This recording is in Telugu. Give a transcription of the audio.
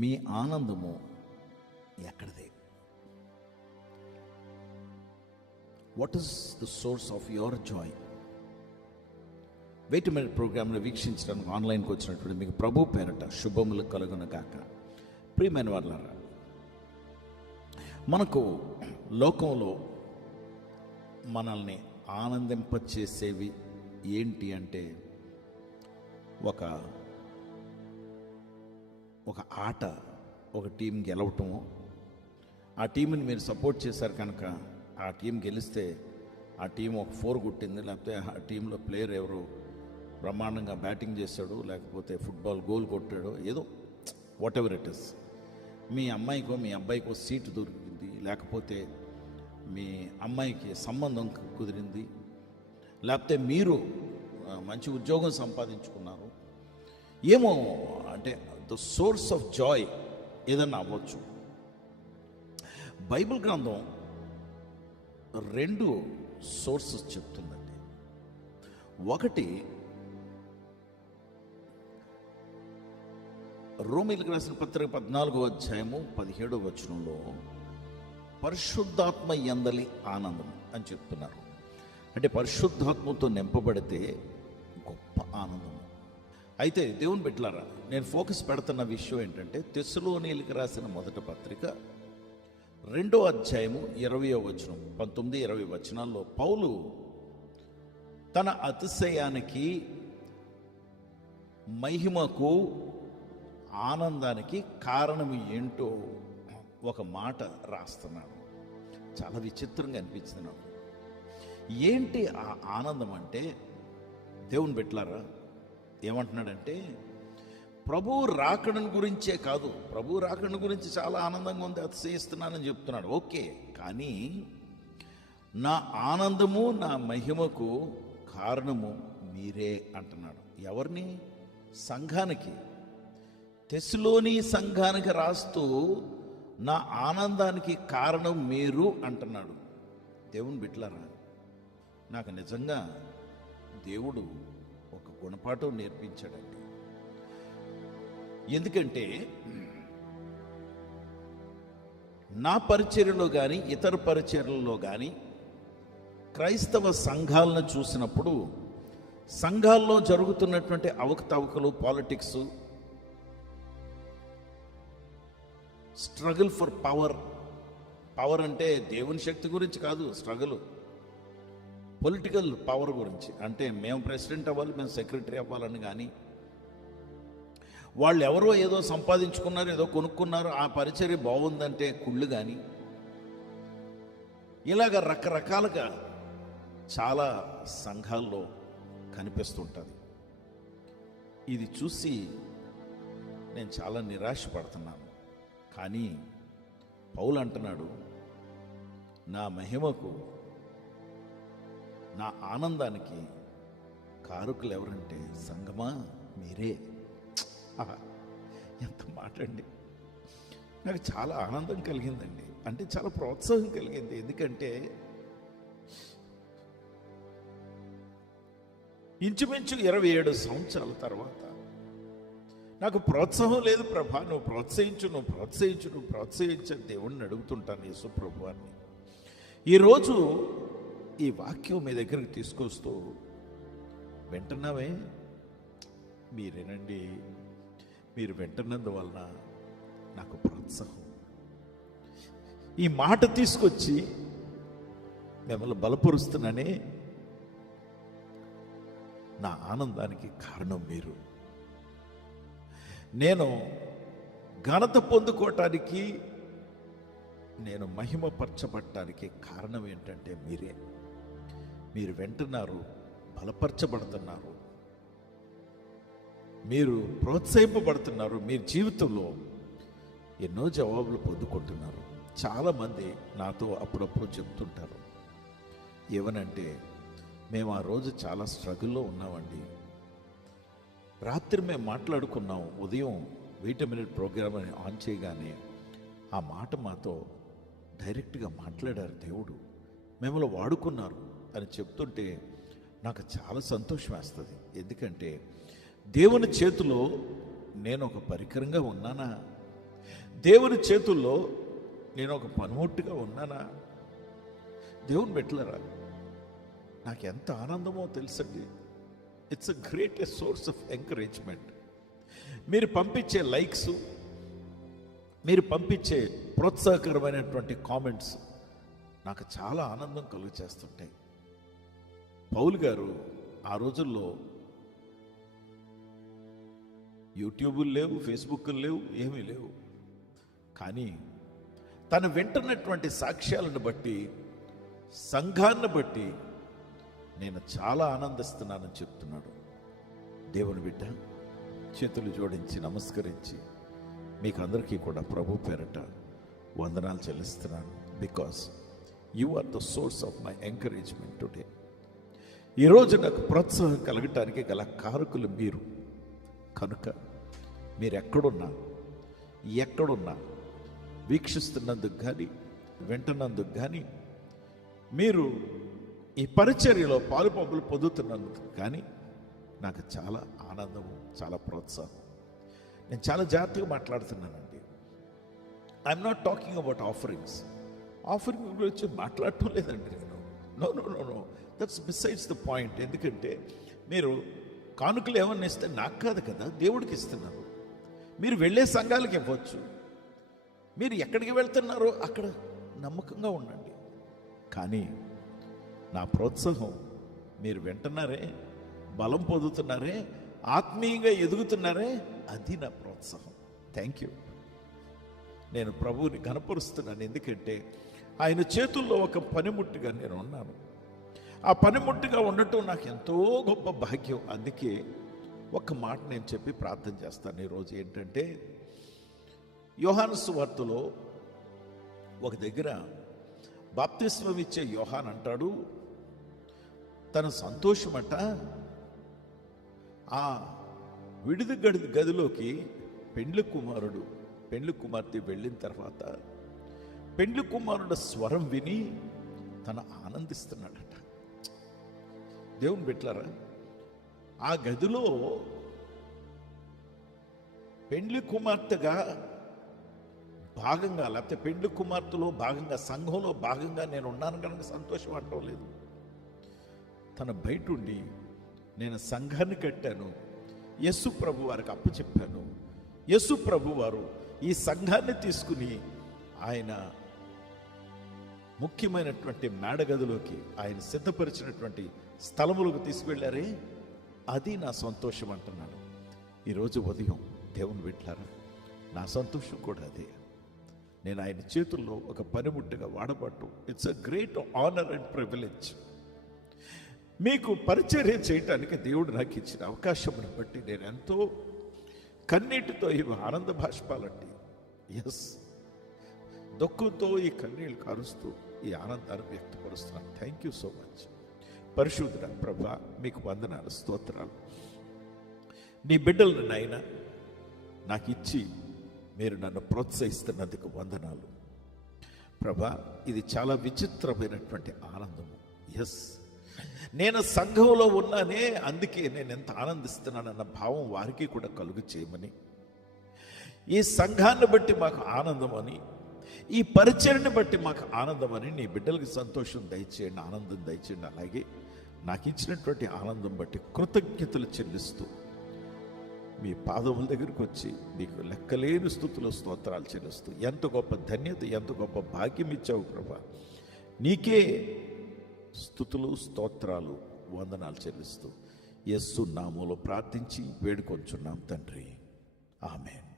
మీ ఆనందము ఎక్కడిది? What is the source of your joy? Wait minute ప్రోగ్రామ్ను వీక్షించడానికి ఆన్లైన్కి వచ్చినటువంటి మీకు ప్రభు పేరట శుభములు కలుగును గాక. ప్రియమైన వాళ్ళారా, మనకు లోకంలో మనల్ని ఆనందింపచేసేవి ఏంటి అంటే ఒక ఆట, ఒక టీం గెలవటము, ఆ టీంని మీరు సపోర్ట్ చేశారు కనుక ఆ టీం గెలిస్తే ఆ టీం ఒక 4 కొట్టింది, లేకపోతే ఆ టీంలో ప్లేయర్ ఎవరు బ్రహ్మాండంగా బ్యాటింగ్ చేశాడు, లేకపోతే ఫుట్బాల్ గోల్ కొట్టాడు, ఏదో వాట్ ఎవర్ ఇట్ ఇస్, మీ అమ్మాయికో మీ అబ్బాయికో సీటు దొరికింది, లేకపోతే మీ అమ్మాయికి సంబంధం కుదిరింది, లేకపోతే మీరు మంచి ఉద్యోగం సంపాదించుకున్నారు, ఏమో అంటే ద సోర్స్ ఆఫ్ జాయ్ ఏదన్నా అవ్వచ్చు. బైబిల్ గ్రంథం 2 సోర్సెస్ చెప్తుందండి. ఒకటి రోమీయులకు రాసిన పత్రిక 14వ అధ్యాయము 17వ వచనంలో పరిశుద్ధాత్మ యందలి ఆనందం అని చెప్తున్నారు. అంటే పరిశుద్ధాత్మతో నింపబడితే గొప్ప ఆనందం. అయితే దేవుని బిడ్డలారా, నేను ఫోకస్ పెడుతున్న విషయం ఏంటంటే తెస్సలోనీయులకు రాసిన మొదటి పత్రిక 2వ అధ్యాయము 20వ వచనం, 19-20 వచనాల్లో పౌలు తన అతిశయానికి, మహిమకు, ఆనందానికి కారణం ఏంటో ఒక మాట రాస్తున్నాడు. చాలా విచిత్రంగా అనిపించింది నాకు. ఏంటి ఆ ఆనందం అంటే, దేవుని బిడ్డలారా ఏమంటున్నాడంటే ప్రభు రాకడను గురించే కాదు, ప్రభు రాకడను గురించి చాలా ఆనందంగా ఉంది, అతిశయిస్తున్నానని చెప్తున్నాడు, ఓకే. కానీ నా ఆనందము, నా మహిమకు కారణము మీరే అంటున్నాడు. ఎవరిని? సంఘానికి, తెస్సలోని సంఘానికి రాస్తూ నా ఆనందానికి కారణం మీరు అంటున్నాడు. దేవుని బిడ్డలారా, నాకు నిజంగా దేవుడు ఒక గుణపాఠం నేర్పించాడండి. ఎందుకంటే నా పరిచర్యలో కానీ ఇతర పరిచర్యలలో కానీ క్రైస్తవ సంఘాలను చూసినప్పుడు సంఘాల్లో జరుగుతున్నటువంటి అవకతవకలు, పాలిటిక్స్, స్ట్రగుల్ ఫర్ పవర్ అంటే దేవుని శక్తి గురించి కాదు, స్ట్రగుల్ పొలిటికల్ పవర్ గురించి. అంటే మేము ప్రెసిడెంట్ అవ్వాలి, మేము సెక్రటరీ అవ్వాలని కానీ, వాళ్ళు ఎవరో ఏదో సంపాదించుకున్నారు, ఏదో కొనుక్కున్నారు, ఆ పరిచర్య బాగుందంటే కుళ్ళు కానీ, ఇలాగ రకరకాలుగా చాలా సంఘాల్లో కనిపిస్తుంటుంది. ఇది చూసి నేను చాలా నిరాశపడుతున్నాను. కానీ పౌలు అంటున్నాడు, నా మహిమకు, నా ఆనందానికి కారకులు ఎవరంటే సంగమా మీరే. ఎంత మాట అండి! నాకు చాలా ఆనందం కలిగిందండి, అంటే చాలా ప్రోత్సాహం కలిగింది. ఎందుకంటే ఇంచుమించు 27 సంవత్సరాల తర్వాత నాకు ప్రోత్సాహం లేదు. ప్రభా, నువ్వు ప్రోత్సహించని దేవుణ్ణి అడుగుతుంటాను, యేసు ప్రభువాన్ని. ఈరోజు ఈ వాక్యం మీ దగ్గరికి తీసుకొస్తూ వింటున్నావే, మీరేనండి, మీరు వింటున్నందువలన నాకు ప్రోత్సాహం. ఈ మాట తీసుకొచ్చి మిమ్మల్ని బలపరుస్తున్నానే, నా ఆనందానికి కారణం మీరు. నేను ఘనత పొందుకోవటానికి, నేను మహిమపరచబడటానికి కారణం ఏంటంటే మీరే. మీరు వింటున్నారు, బలపరచబడుతున్నారు, మీరు ప్రోత్సహింపబడుతున్నారు, మీరు జీవితంలో ఎన్నో జవాబులు పొందుకుంటున్నారు. చాలామంది నాతో అప్పుడప్పుడు చెప్తుంటారు, ఏమనంటే మేము ఆ రోజు చాలా స్ట్రగుల్లో ఉన్నామండి, రాత్రి మేము మాట్లాడుకున్నాం, ఉదయం వెయిట్ మినిట్ ప్రోగ్రామ్ అని ఆన్ చేయగానే ఆ మాట మాతో డైరెక్ట్గా మాట్లాడారు, దేవుడు మిమ్మల్ని వాడుకున్నారు అని చెప్తుంటే నాకు చాలా సంతోషం వేస్తుంది. ఎందుకంటే దేవుని చేతిలో నేను ఒక పరికరంగా ఉన్నానా దేవుని చేతుల్లో నేను ఒక పనిముట్టుగా ఉన్నానా? దేవుని పెట్టలేరా? నాకు ఎంత ఆనందమో తెలుసండి. It's a greatest source of encouragement. మీరు పంపించే లైక్స్, మీరు పంపించే ప్రోత్సాహకరమైనటువంటి కామెంట్స్ నాకు చాలా ఆనందం కలుగు చేస్తుంటాయి. పౌలు గారు ఆ రోజుల్లో యూట్యూబులు లేవు, ఫేస్బుక్లు లేవు, ఏమీ లేవు. కానీ తను వింటున్నటువంటి సాక్ష్యాలను బట్టి, సంఘాన్ని బట్టి నేను చాలా ఆనందిస్తున్నానని చెప్తున్నాడు. దేవుని బిడ్డ, చేతులు జోడించి నమస్కరించి మీకు అందరికీ కూడా ప్రభు పేరట వందనాలు చెల్లిస్తున్నాను. Because you are the source of my encouragement today. ఈరోజు నాకు ప్రోత్సాహం కలగటానికి గల కారకులు మీరు. కనుక మీరు ఎక్కడున్నా వీక్షిస్తున్నందుకు కానీ, వింటున్నందుకు కానీ, మీరు ఈ పరిచర్యలో పాలుపంపులు పొందుతున్నందుకు కానీ నాకు చాలా ఆనందము, చాలా ప్రోత్సాహం. నేను చాలా జాగ్రత్తగా మాట్లాడుతున్నానండి. I'm not talking about offerings. Offering గురించి మాట్లాడటం లేదండి నేను. No no no no that's besides the point. ఎందుకంటే మీరు కానుకలు ఏమన్నా ఇస్తే నాకు కాదు కదా, దేవుడికి ఇస్తున్నారు. మీరు వెళ్ళే సంఘాలకు ఇవ్వచ్చు. మీరు ఎక్కడికి వెళ్తున్నారో అక్కడ నమ్మకంగా ఉండండి. కానీ నా ప్రోత్సాహం మీరు వింటున్నారే, బలం పొందుతున్నారే, ఆత్మీయంగా ఎదుగుతున్నారే, అది నా ప్రోత్సాహం. Thank you. నేను ప్రభువుని ఘనపరుస్తున్నాను. ఎందుకంటే ఆయన చేతుల్లో ఒక పనిముట్టుగా నేను ఉన్నాను. ఆ పనిముట్టుగా ఉండటం నాకు ఎంతో గొప్ప భాగ్యం. అందుకే ఒక్క మాట నేను చెప్పి ప్రార్థన చేస్తాను ఈరోజు. ఏంటంటే, యోహాను సువార్తలో ఒక దగ్గర బాప్తిస్మం ఇచ్చే యోహాన్ అంటాడు, తన సంతోషమట ఆ విడిది గదిలోకి పెండ్లి కుమార్తె వెళ్ళిన తర్వాత పెండ్లి కుమారుడు స్వరం విని తన ఆనందిస్తున్నాడట. దేవుని బిడ్డలారా, ఆ గదిలో పెండ్లి కుమార్తెగా భాగంగా, లేకపోతే పెండ్లి కుమార్తెలో భాగంగా, సంఘంలో భాగంగా నేను ఉన్నాను కనుక సంతోషం అంటం లేదు. తన బయట ఉండి నేను సంఘాన్ని కట్టాను, యేసు ప్రభు వారికి అప్పచెప్పాను, యేసు ప్రభు వారు ఈ సంఘాన్ని తీసుకుని ఆయన ముఖ్యమైనటువంటి మేడగదిలోకి, ఆయన సిద్ధపరిచినటువంటి స్థలములకు తీసుకువెళ్ళారే, అది నా సంతోషం అంటున్నాను. ఈరోజు ఉదయం దేవుని బిడ్డలారా, నా సంతోషం కూడా అదే. నేను ఆయన చేతుల్లో ఒక పనిముట్టుగా వాడబట్టు. It's a great honour and privilege. మీకు పరిచర్య చేయటానికి దేవుడు నాకు ఇచ్చిన అవకాశమును బట్టి నేను ఎంతో కన్నీటితో ఇవి ఆనంద బాష్పాలండి. ఎస్, దుఃఖంతో ఈ కన్నీళ్ళు కారుస్తూ ఈ ఆనందాన్ని వ్యక్తపరుస్తున్నాను. Thank you so much. పరిశుద్ధుడా ప్రభా, మీకు వందనాలు, స్తోత్రాలు. నీ బిడ్డలను నాయన నాకు ఇచ్చి మీరు నన్ను ప్రోత్సహిస్తున్నందుకు వందనాలు ప్రభా. ఇది చాలా విచిత్రమైనటువంటి ఆనందము. ఎస్, నేను సంఘంలో ఉన్నానే, అందుకే నేను ఎంత ఆనందిస్తున్నానన్న భావం వారికి కూడా కలుగు చేయమని, ఈ సంఘాన్ని బట్టి మాకు ఆనందమని, ఈ పరిచయని బట్టి మాకు ఆనందమని నీ బిడ్డలకి సంతోషం దయచేయండి, ఆనందం దయచేయండి. అలాగే నాకు ఇచ్చినటువంటి ఆనందం బట్టి కృతజ్ఞతలు చెల్లిస్తూ మీ పాదముల దగ్గరికి వచ్చి మీకు లెక్కలేని స్తుతులు, స్తోత్రాలు చెల్లిస్తూ, ఎంత గొప్ప ధన్యత, ఎంత గొప్ప భాగ్యం ఇచ్చావు ప్రభా. నీకే స్తుతులు, స్తోత్రాలు, వందనాలు చెల్లిస్తూ యేసు నామములో ప్రార్థించి వేడుకొంచున్నాం తండ్రి. ఆమేన్.